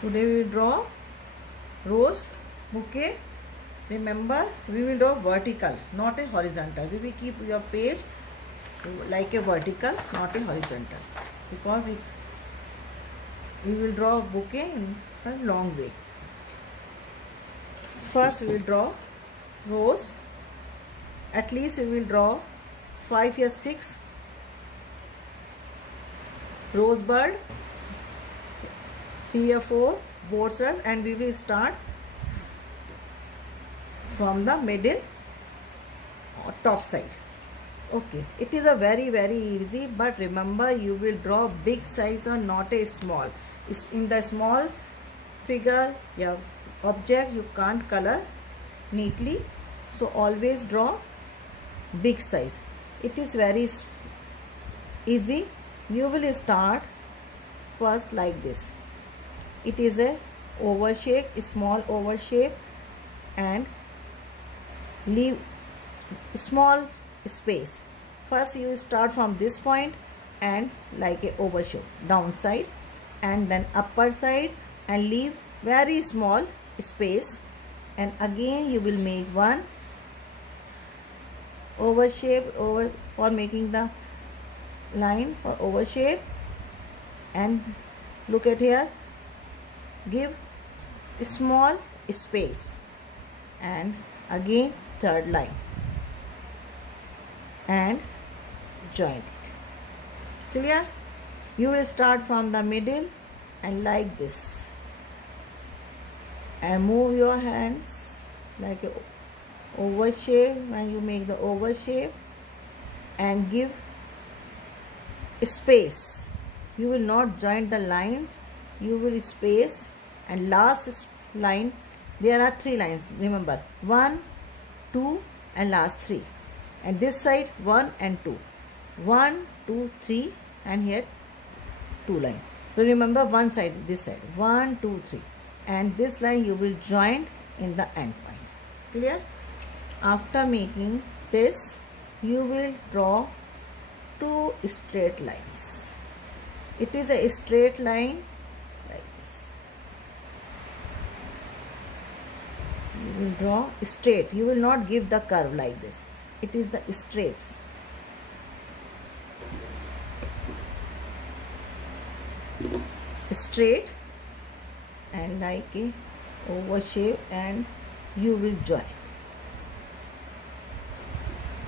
Today we will draw rose bouquet. Remember, we will draw vertical, not a horizontal. We will keep your page like a vertical, not a horizontal, because we will draw bouquet in a long way. First we will draw rose. At least we will draw 5 or 6 rosebud, 3 or 4 borers, and we will start from the middle or top side. Okay, it is a very easy, but remember you will draw big size or not a small. In the small figure, yeah, object you can't color neatly, so always draw big size. It is very easy. You will start first like this. It is a oval shape, small oval shape, and leave small space. First you start from this point and like a oval shape, downside and then upper side, and leave very small space, and again you will make one oval shape over for making the line for oval shape, and look at here, give small space, and again third line and join it. Clear? You will start from the middle and like this, and move your hands like a oval shape when you make the oval shape, and give space. You will not join the lines, you will space, and last line, there are 3 lines, remember, 1, 2 and last 3, and this side 1 and 2, 1, 2, 3, and here 2 line. So remember one side, this side 1, 2, 3, and this line you will join in the end point. Clear? After making this, you will draw 2 straight lines. It is a straight line like this. You will draw straight. You will not give the curve like this. It is the straights. Straight and like a oval shape, and you will join.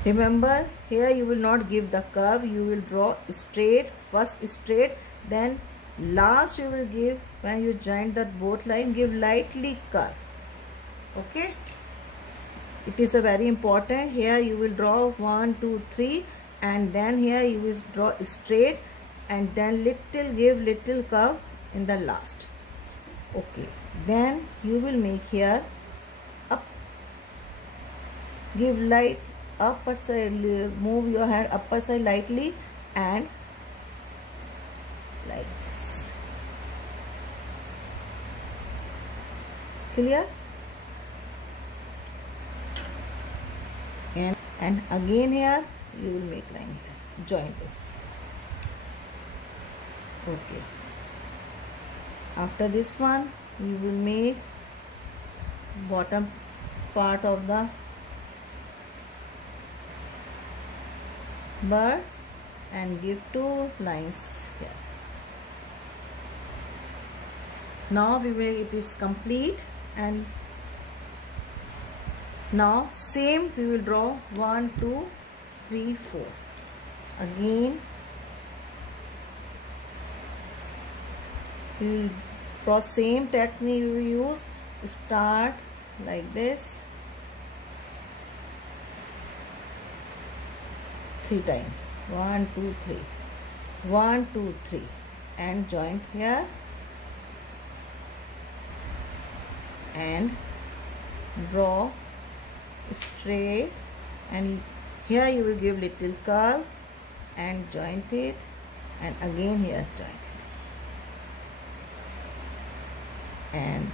Remember, here you will not give the curve, you will draw straight, first straight, then last you will give, when you join that both line, give lightly curve. Okay? It is a very important. Here you will draw 1, 2, 3, and then here you will draw straight, and then give little curve in the last. Okay, then you will make here up, give light upper side, move your hand upper side lightly, and like this. Clear? And again here you will make line here, join this. Okay, after this one you will make bottom part of the bird and give 2 lines here. Now we will, it is complete, and now same we will draw 1, 2, 3, 4. Again we will draw same technique we use. Start like this 3 times, 1, 2, 3, 1, 2, 3, and join here, and draw straight, and here you will give little curve and joint it, and again here joint it, and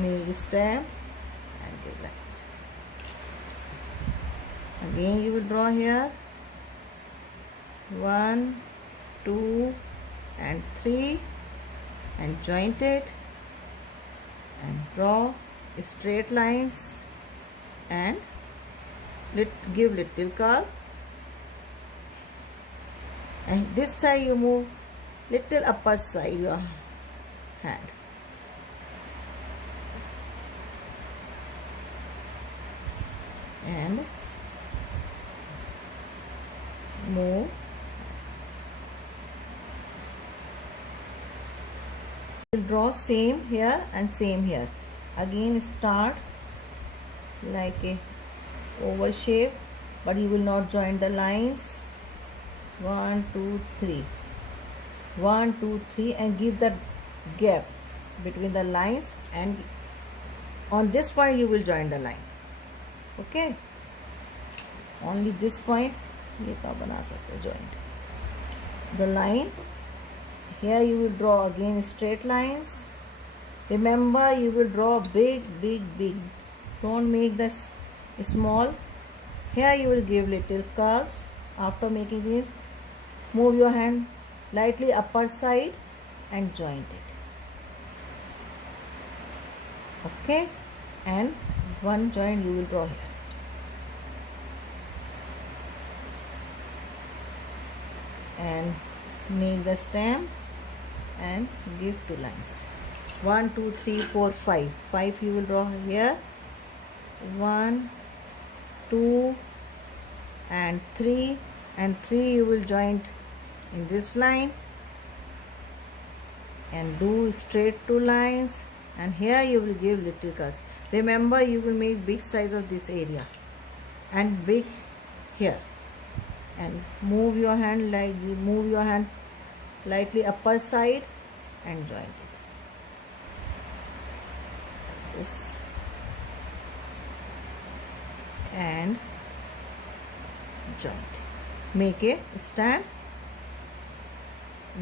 make stem and give lines. Again you will draw here 1, 2, and 3 and joint it and draw straight lines and give little curve, and this side you move little upper side your hand and move. We'll draw same here and same here. Again start like a oval shape, but you will not join the lines. 1 2 3 1 2 3 and give the gap between the lines, and on this point you will join the line. Okay, only this point ये तो बना सकते हो joint. The line here you will draw again straight lines. Remember, you will draw big. Don't make this small. Here you will give little curves. After making this, move your hand lightly upper side and joint it. Okay, and one joint you will draw here. And make the stem and give 2 lines. 1 2 3 4 5 5 you will draw here. 1 2 and 3 you will joint in this line and do straight 2 lines, and here you will give little curves. Remember, you will make big size of this area and big here, and move your hand lightly upper side and joint it. This and joint. Make a stand.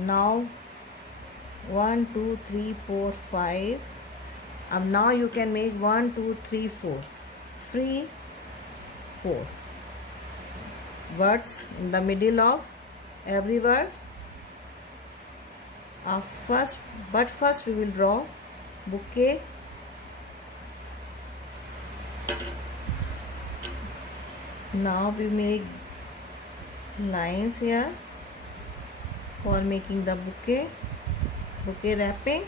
Now 1 2 3 4 5. Now you can make 1 2 3 4. Free 4 words in the middle of every word. First we will draw bouquet. Now we make lines here for making the bouquet wrapping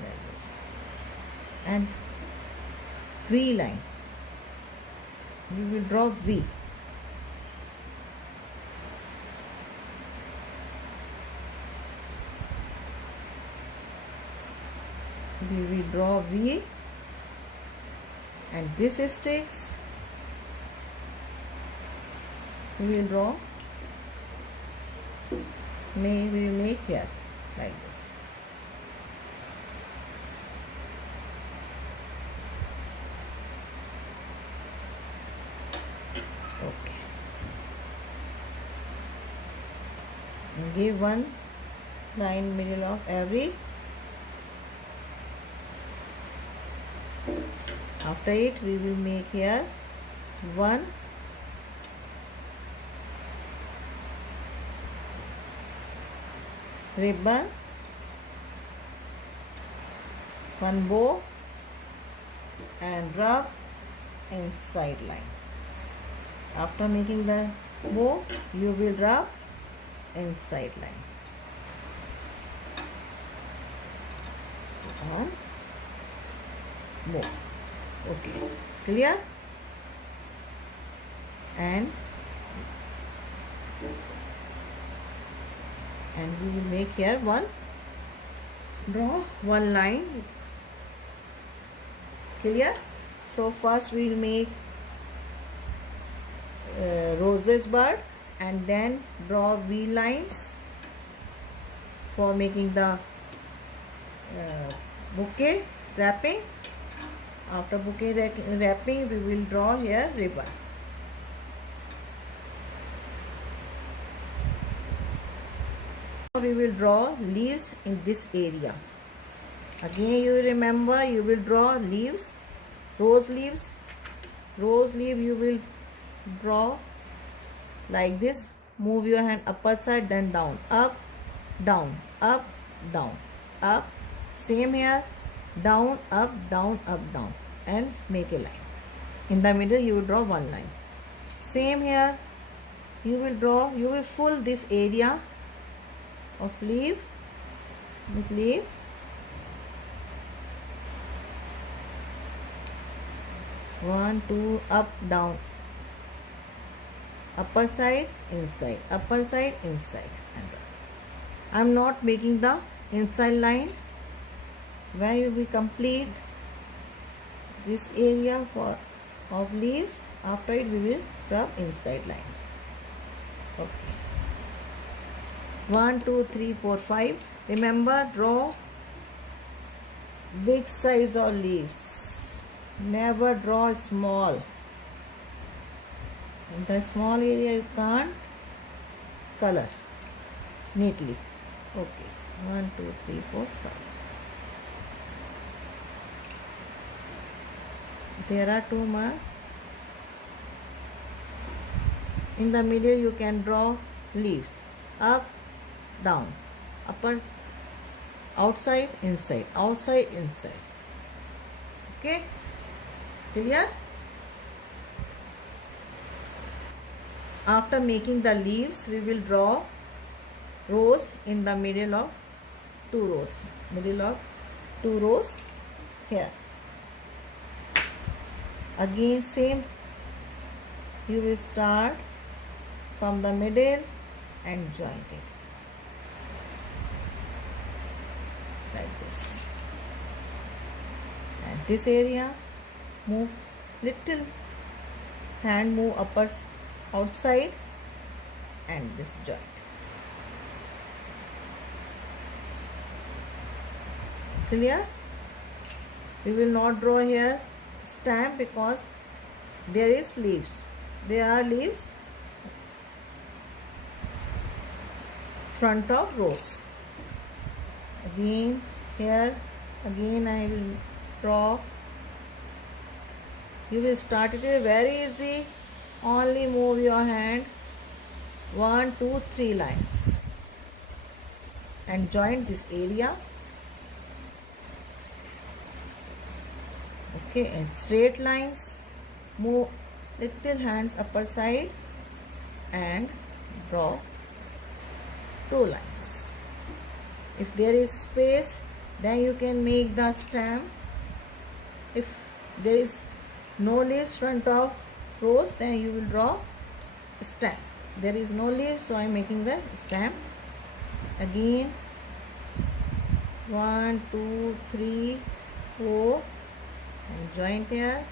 like this, and V line. We will draw V. We will draw V, and this sticks. We will draw. We make here like this. Okay. And give one line middle of every. After it, we will make here one ribbon, one bow, and rub inside line. After making the bow, you will rub inside line. On bow. Okay, clear? And we will make here draw one line. Clear? So first we will make roses bird, and then draw V lines for making the bouquet wrapping. After bouquet wrapping, we will draw here ribbon. We will draw leaves in this area. Again, you remember, you will draw leaves, rose leaves. Rose leaf you will draw like this. Move your hand upper side, then down, up, down, up, down, up. Same here, down, up, down, up, down, and make a line. In the middle you will draw one line. Same here, you will fill this area of leaves with leaves. One, two, up, down, upper side, inside, upper side, inside. I am not making the inside line. When you will complete this area of leaves, after it we will draw inside line. Okay. 1, 2, 3, 4, 5. Remember, draw big size of leaves. Never draw small. In the small area you can't color neatly. Okay. 1, 2, 3, 4, 5. There are two more. In the middle you can draw leaves. Up, down, upper, outside, inside, outside, inside. Okay, clear? After making the leaves, we will draw rows in the middle of two rows. Middle of two rows here. Again same, you will start from the middle and join it like this. And this area, move little hand, move upper outside and this joint. Clear? We will not draw here stem because there is leaves. There are leaves front of rose. Again here, again I will draw. You will start it very easy. Only move your hand 1, 2, 3 lines and join this area. Okay, and straight lines, move little hands upper side and draw 2 lines. If there is space, then you can make the stem. If there is no leaves front of rose, then you will draw stem. There is no leaves, so I am making the stem. Again 1, 2, 3, 4 and joint here.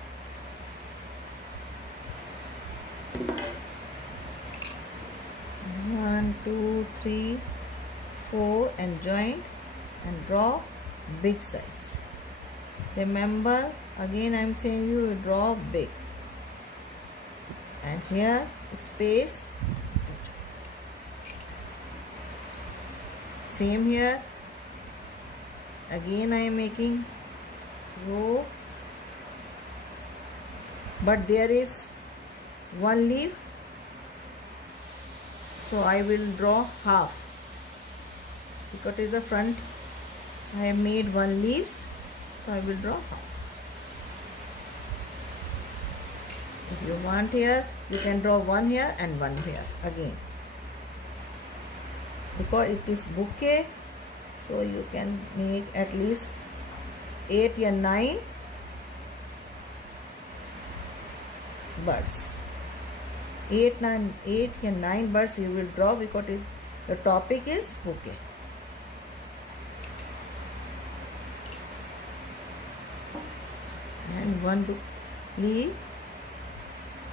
1, 2, 3, 4 and joint and draw big size. Remember, again I am saying you draw big. And here space. Same here. Again I am making row, but there is one leaf, so I will draw half because it is the front. I have made one leaves, so I will draw half. If you want here, you can draw one here and one here again. Because it is bouquet, so you can make at least 8 or 9 birds. 8 or 9 birds you will draw because the topic is bouquet. And one leaf.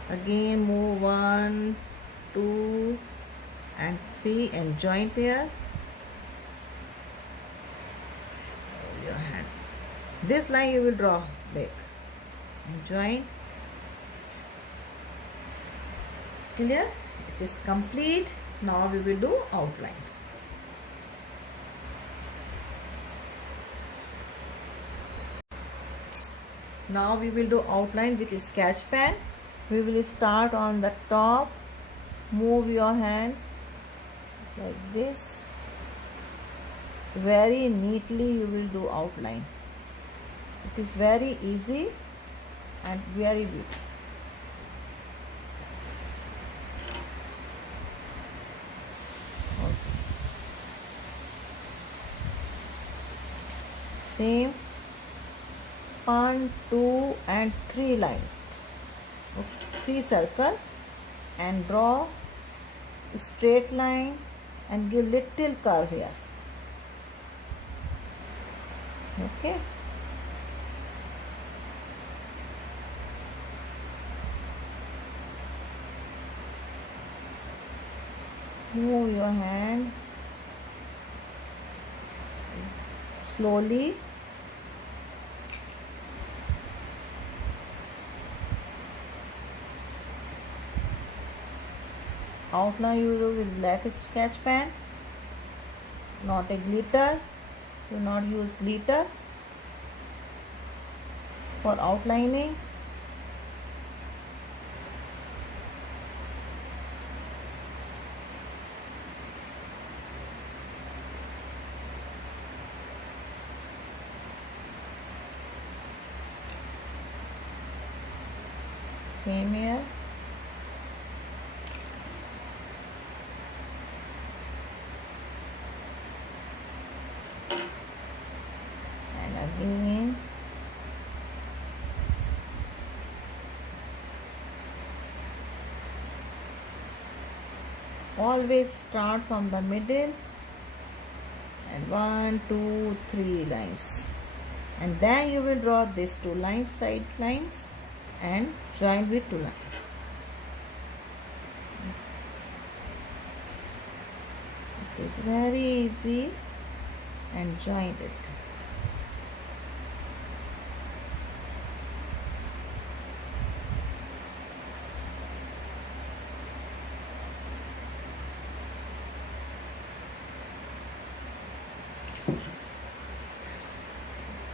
Again move 1, 2 and 3 and joint here. Your hand. This line you will draw big and joint. Clear? It is complete. Now we will do outline. Now we will do outline with a sketch pen. We will start on the top. Move your hand like this very neatly you will do outline. It is very easy and very beautiful. Same 1, 2 and 3 lines, 3 circle, and draw straight line and give little curve here. Okay. Move your hand slowly. Outline you do with black sketch pen, not a glitter. Do not use glitter for outlining. Same here. And again. Always start from the middle and 1, 2, 3 lines, and then you will draw these 2 lines, side lines, and join with 2 lines. It is very easy and join it.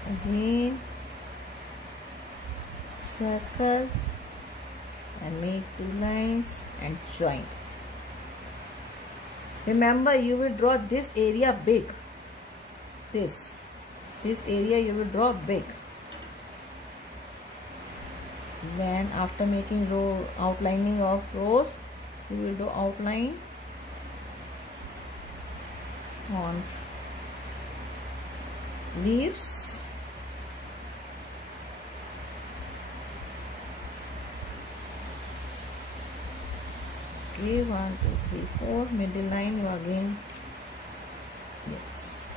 Again, circle and make 2 lines and join it. Remember, you will draw this area big. This area you will draw big. Then after making row outlining of rows, you will do outline on leaves. Okay, 1, 2, 3, 4. Middle line you again. Yes.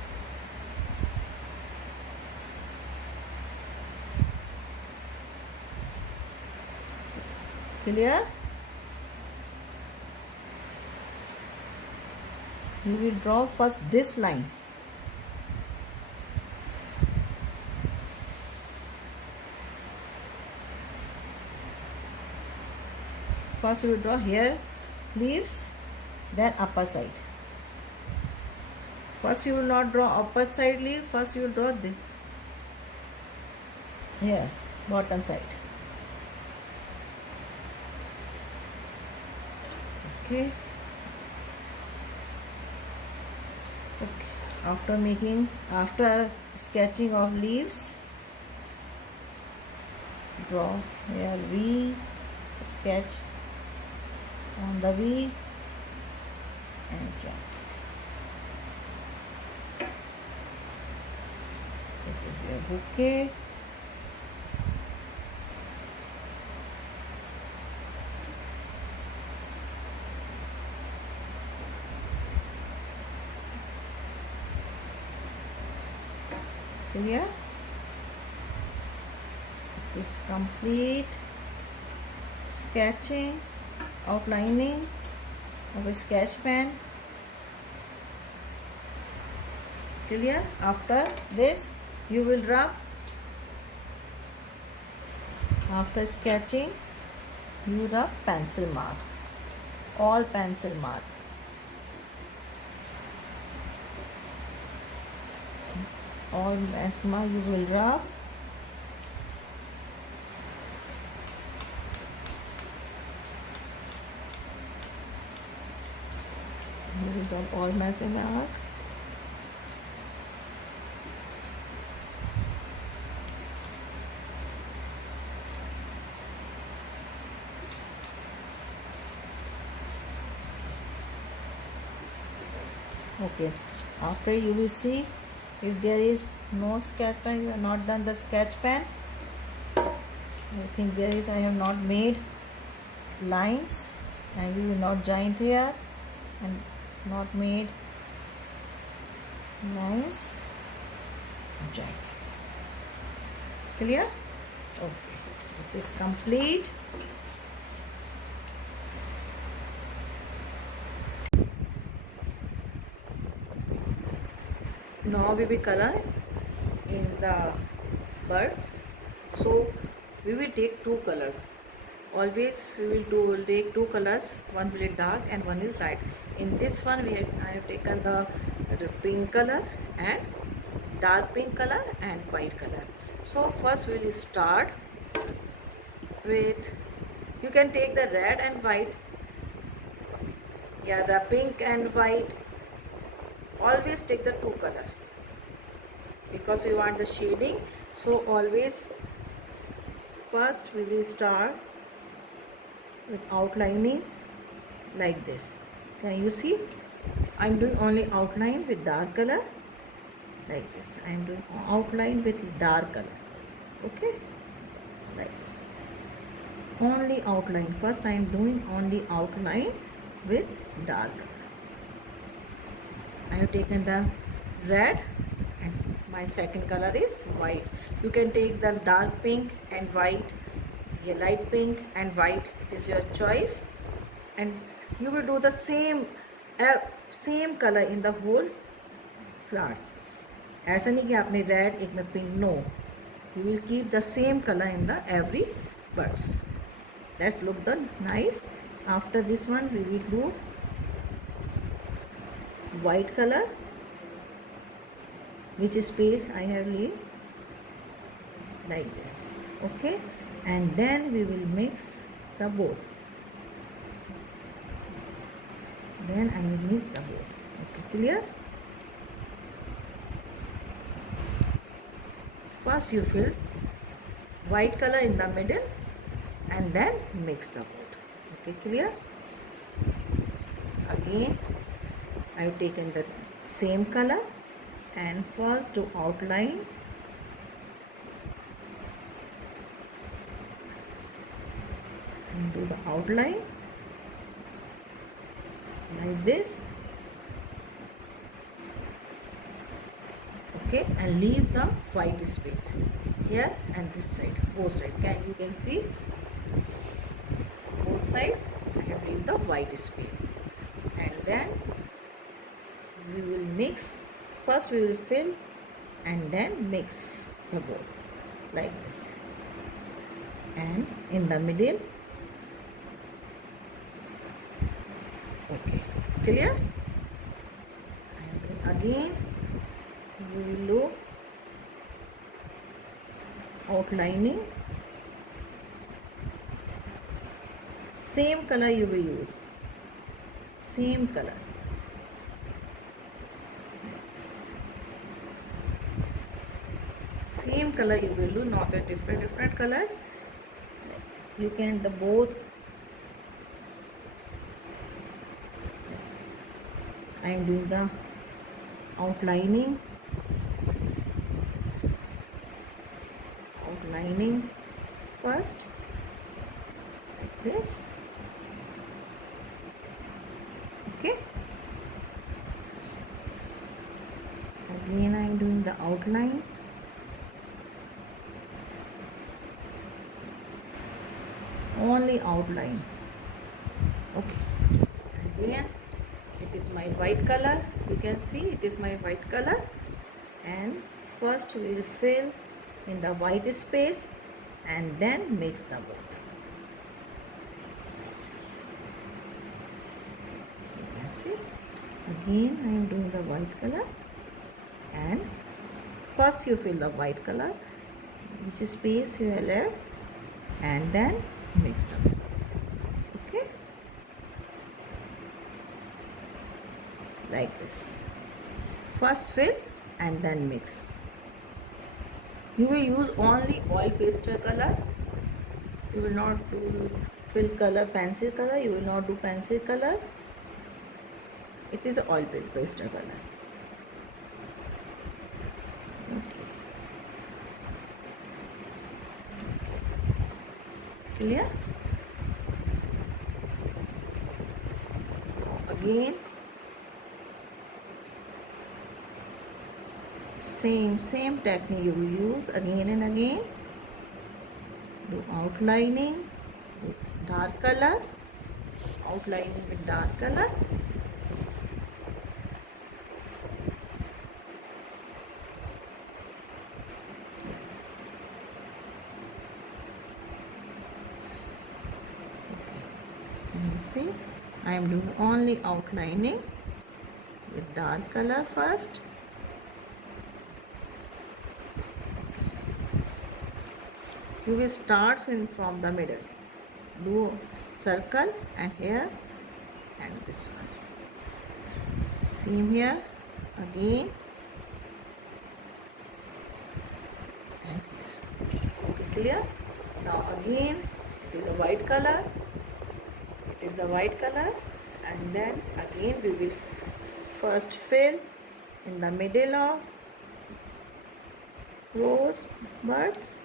Clear? You will draw first this line. First you will draw here leaves, then upper side. First you will not draw upper side leaf, first you will draw this here, bottom side. Okay. After sketching of leaves, draw here V, sketch on the V and join. It is your bouquet. Clear? It is complete sketching, outlining of a sketch pen. Clear? After this you will rub. After sketching you rub pencil mark, all pencil mark. All pencil mark you will rub. You will rub all pencil mark. Okay, after you will see if there is no sketch pen, you have not done the sketch pen. I think there is, I have not made lines and we will not join here and not made lines, join. Clear? Okay, it is complete. Now we will color in the birds. So we will take two colors. Always we will take two colors. One will be dark and one is light. In this one I have taken the pink color and dark pink color and white color. So first we will start with, you can take the red and white, yeah, the pink and white. Always take the two color because we want the shading. So always first we will start with outlining like this. Can you see? I'm doing only outline with dark color like this. I'm doing outline with dark color. Okay, like this. Only outline. First I am doing only outline with dark. I have taken the red and my second color is white. You can take the dark pink and white, yeah, light pink and white. It is your choice. And you will do the same color in the whole flowers. ऐसा नहीं कि आपने red एक में pink, no, you will keep the same color in the every birds. Let's look the nice. After this one we will do white color, which space I have leave like this. Okay, and then we will mix the both. Then I will mix the both. Okay, clear? First you fill white color in the middle and then mix the both. Okay, clear? Again I have taken the same color and first do outline and do the outline like this. Okay, and leave the white space here and this side, both side. You can see both side I have leave the white space, and then we will mix. First we will fill and then mix the both like this, and in the middle. Okay, clear? And again we will do outlining. Same color you will use, same color. Same color you will do, not a different colors. You can the both. I am doing the outlining first like this. Okay, again I am doing the outline. Only outline. Okay, and then it is my white color. You can see it is my white color, and first we will fill in the white space and then mix the both. You can see again I am doing the white color, and first you fill the white color, which space you have left, and then mix them. Okay, like this. First fill and then mix. You will use only oil pastel color. You will not do fill color, pencil color. You will not do pencil color. It is oil pastel color. Okay. Clear? Again, same technique you will use again and again. Do outlining with dark color, outlining with dark color. And you see, I am doing only outlining with dark color first. You will start from the middle. Do circle and here and this one. Same here again and here. Okay, clear? Now again it is a white color. It is the white color, and then again we will first fill in the middle of rose buds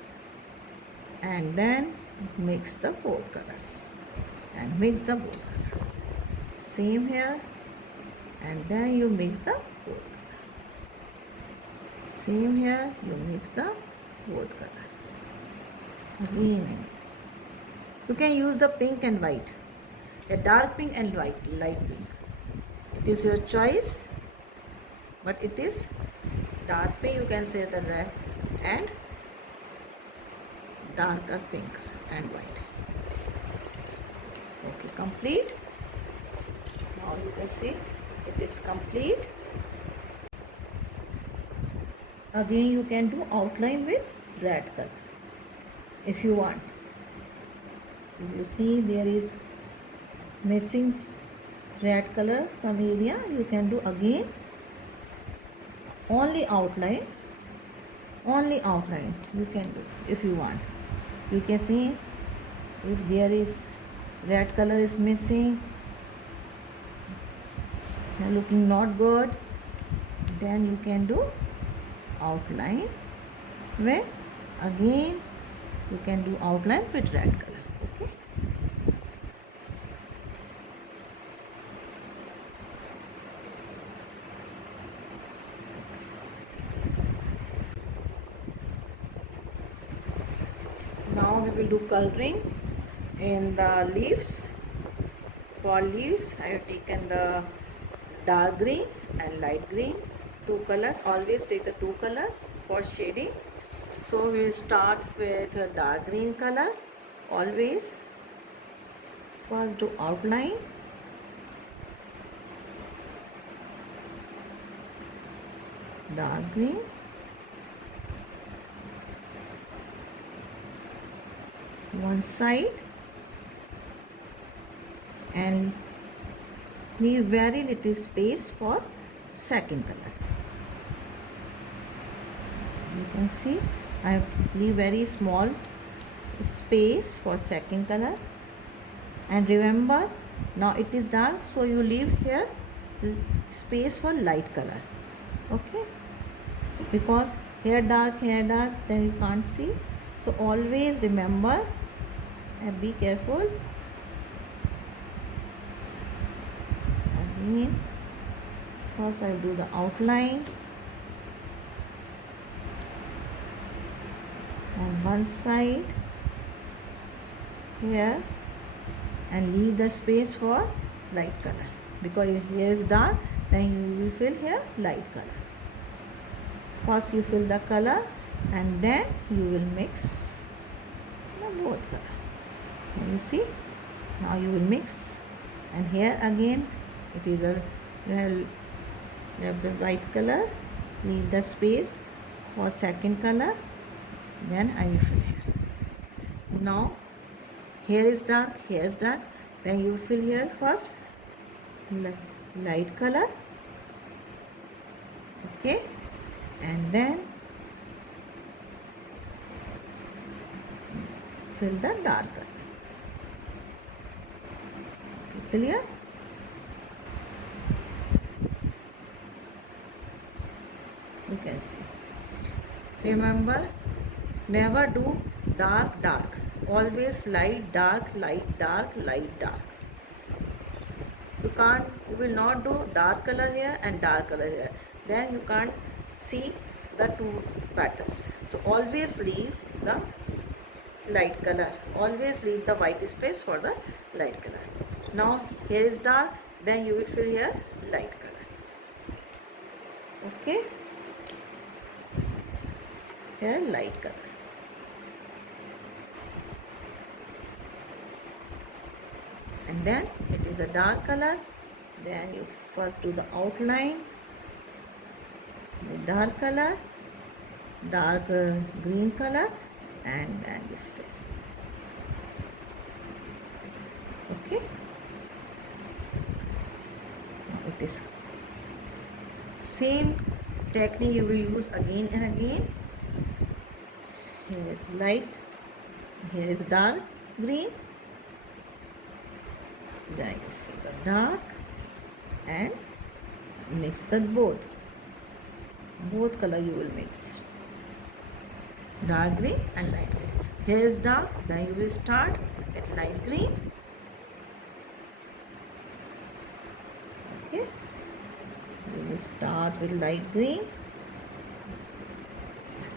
and then mix the both colors and mix the both colors. Same here, and then you mix the both color. Same here, you mix the both color. Again and again. You can use the pink and white, a dark pink and light pink. It is your choice, but it is dark pink, you can say the red, and darker pink and white. Okay, complete. Now you can see it is complete. Again you can do outline with red color if you want. You see there is missing red color some area, you can do again only outline you can do if you want. You can see if there is red color is missing, looking not good, then you can do outline with again you can do outline with red color. Okay. Now we will do coloring in the leaves. For leaves I have taken the dark green and light green, two colors. Always take the two colors for shading. So we will start with a dark green color. Always first do outline, dark green, one side, and leave very little space for second color. You can see I leave very small space for second color, and remember now it is dark, so you leave here space for light color. Okay, because here dark then you can't see, so always remember and be careful. Again first I do the outline on one side here and leave the space for light color, because here is dark, then you will fill here light color. First you fill the color and then you will mix the both color. Now you see, now you will mix, and here again it is a you have the white color, leave the space for second color, then I will fill here. Now here is dark, then you fill here first light color, okay, and then fill the dark color. Okay, clear? You can see. Remember, never do dark, dark. Always light, dark, light, dark, light, dark. You will not do dark color here and dark color here. Then you can't see the two patterns. So always leave the light color. Always leave the white space for the light color. Now here is dark, then you will fill here light color. Okay, here light color. And then it is a dark color. Then you first do the outline, the dark color, dark green color, and then you fill. Okay, now it is same technique you will use again and again. Here is light, here is dark green, then you fill the dark and mix the both color you will mix, dark green and light green. Here is dark, then you will start with light green. Okay, you will start with light green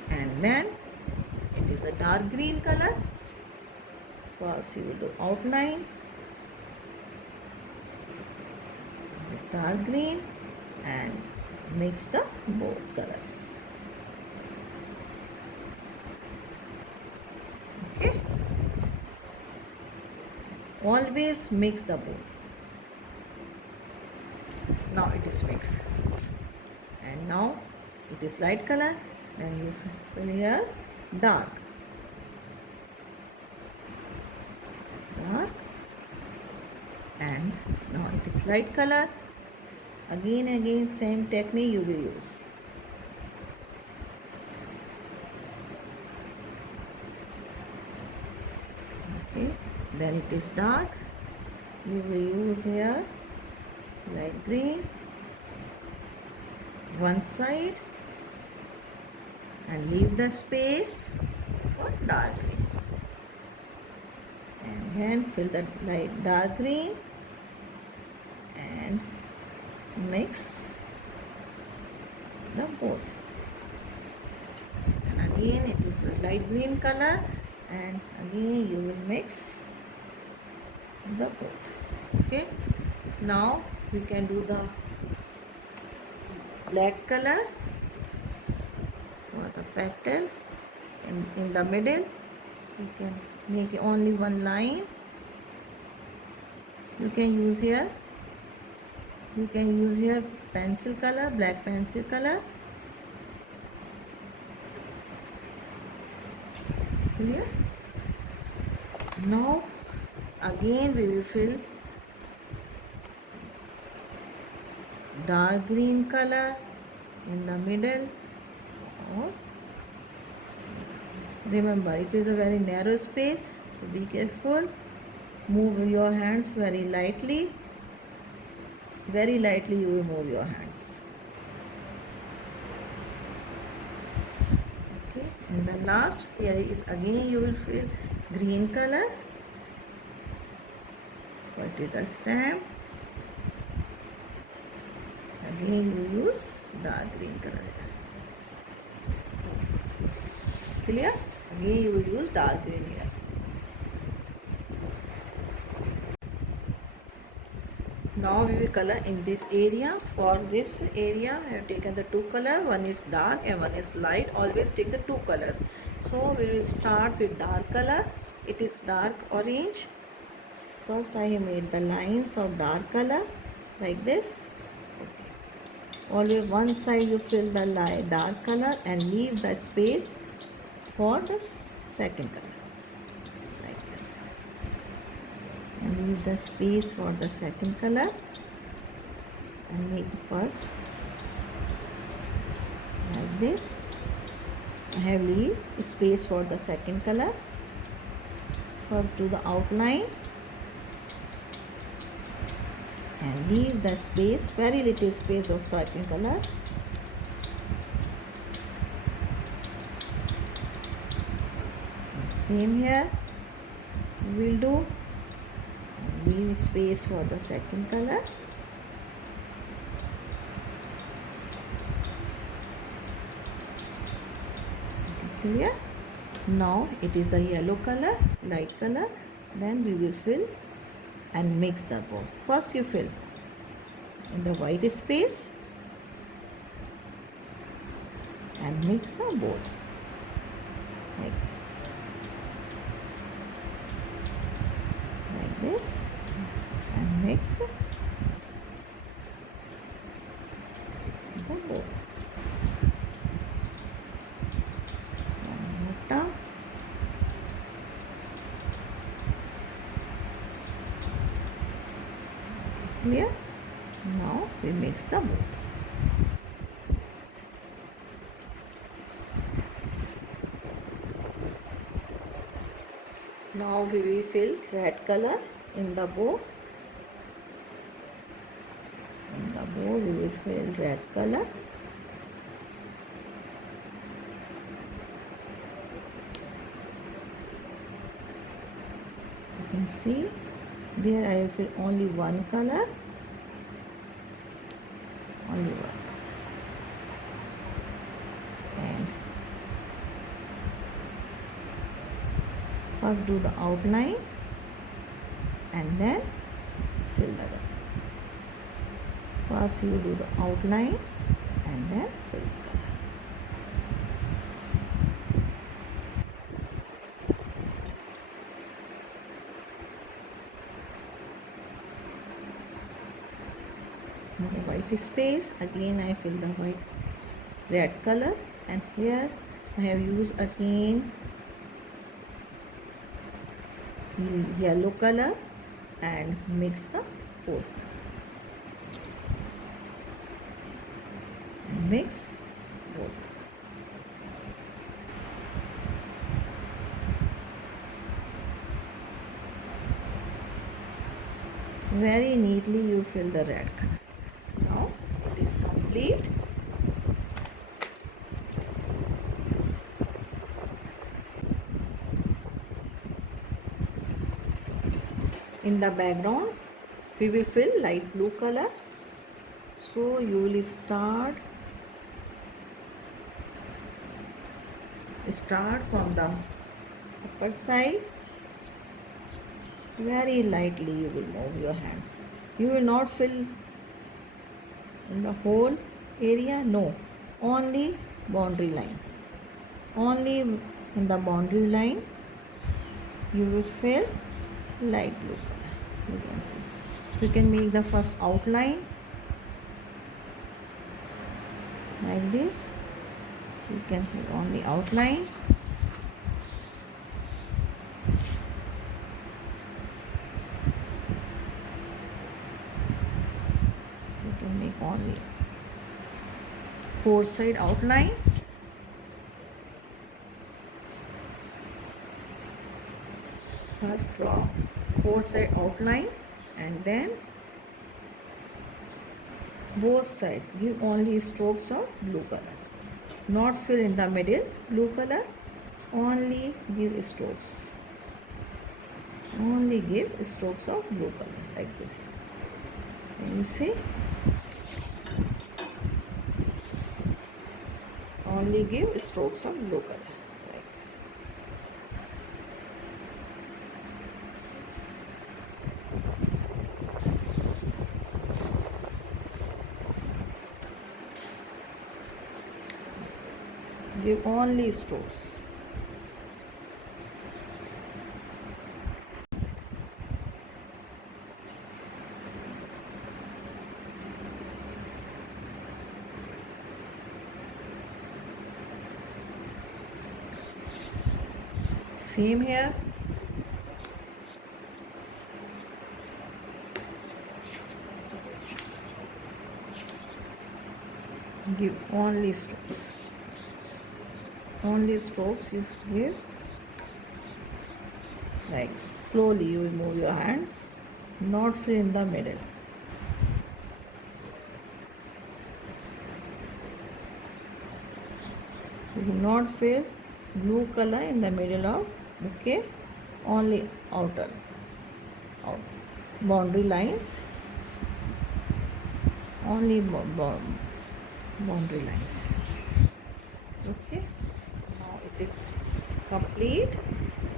and then it is the dark green color. First you will do outline, dark green, and mix the both colors. Okay, always mix the both. Now it is mixed, and now it is light color. Then you fill here dark, and now it is light color. Again and again same technique you will use. Okay, then it is dark. You will use here light green one side and leave the space for dark green, and then fill the light dark green and mix the both, and again it is a light green color, and again you will mix the both. Okay, now we can do the black color for the petal in the middle. You can make only one line. You can use here pencil color, black pencil color. Clear? Now again we will fill dark green color in the middle. Or remember, it is a very narrow space, so be careful. Move your hands very lightly. Very lightly you will move your hands. Okay, and the last here is again you will fill green color. What is the stamp? Again you use dark green color. Clear? Again you will use dark green here. Now we will color in this area. For this area I have taken the two colors. One is dark and one is light. Always take the two colors. So we will start with dark color. It is dark orange. First I have made the lines of dark color like this. Always one side you fill the dark color and leave the space for the second color like this, and leave the space for the second color and make first like this. I have leave space for the second color. First do the outline and leave the space, very little space of second color, Same here, we'll do leave space for the second color. Clear? Now it is the yellow color, light color. Then we will fill and mix the both. First you fill in the white space and mix the both like this, and mix the both. One more time. Clear? Now we mix the both. Now we will fill red color in the bow. In the bow we will fill red color. You can see there I will fill only one color. Only one. And first do the outline and then fill the color. First you do the outline and then fill the color. In the white space again I fill the red color, and here I have used again yellow color and mix the both. Mix both. Very neatly you fill the red color. Now it is complete. In the background we will fill light blue color. So you will start from the upper side. Very lightly you will move your hands. You will not fill in the whole area, no, only boundary line. Only in the boundary line you will fill light blue color. You can see. You can make the first outline like this. You can fill only outline. You can make only four side outline. First draw four side outline and then both sides give only strokes of blue color. Not fill in the middle blue color, only give strokes. Only give strokes of blue color like this. Can you see? Only give strokes of blue color like this. Give only strokes. Same here. Give only strokes. Only strokes you give. Like slowly you will move your hands, not fill in the middle. You will not fill blue color in the middle of Okay, only outer out boundary lines, only boundary lines. Okay, now it is complete.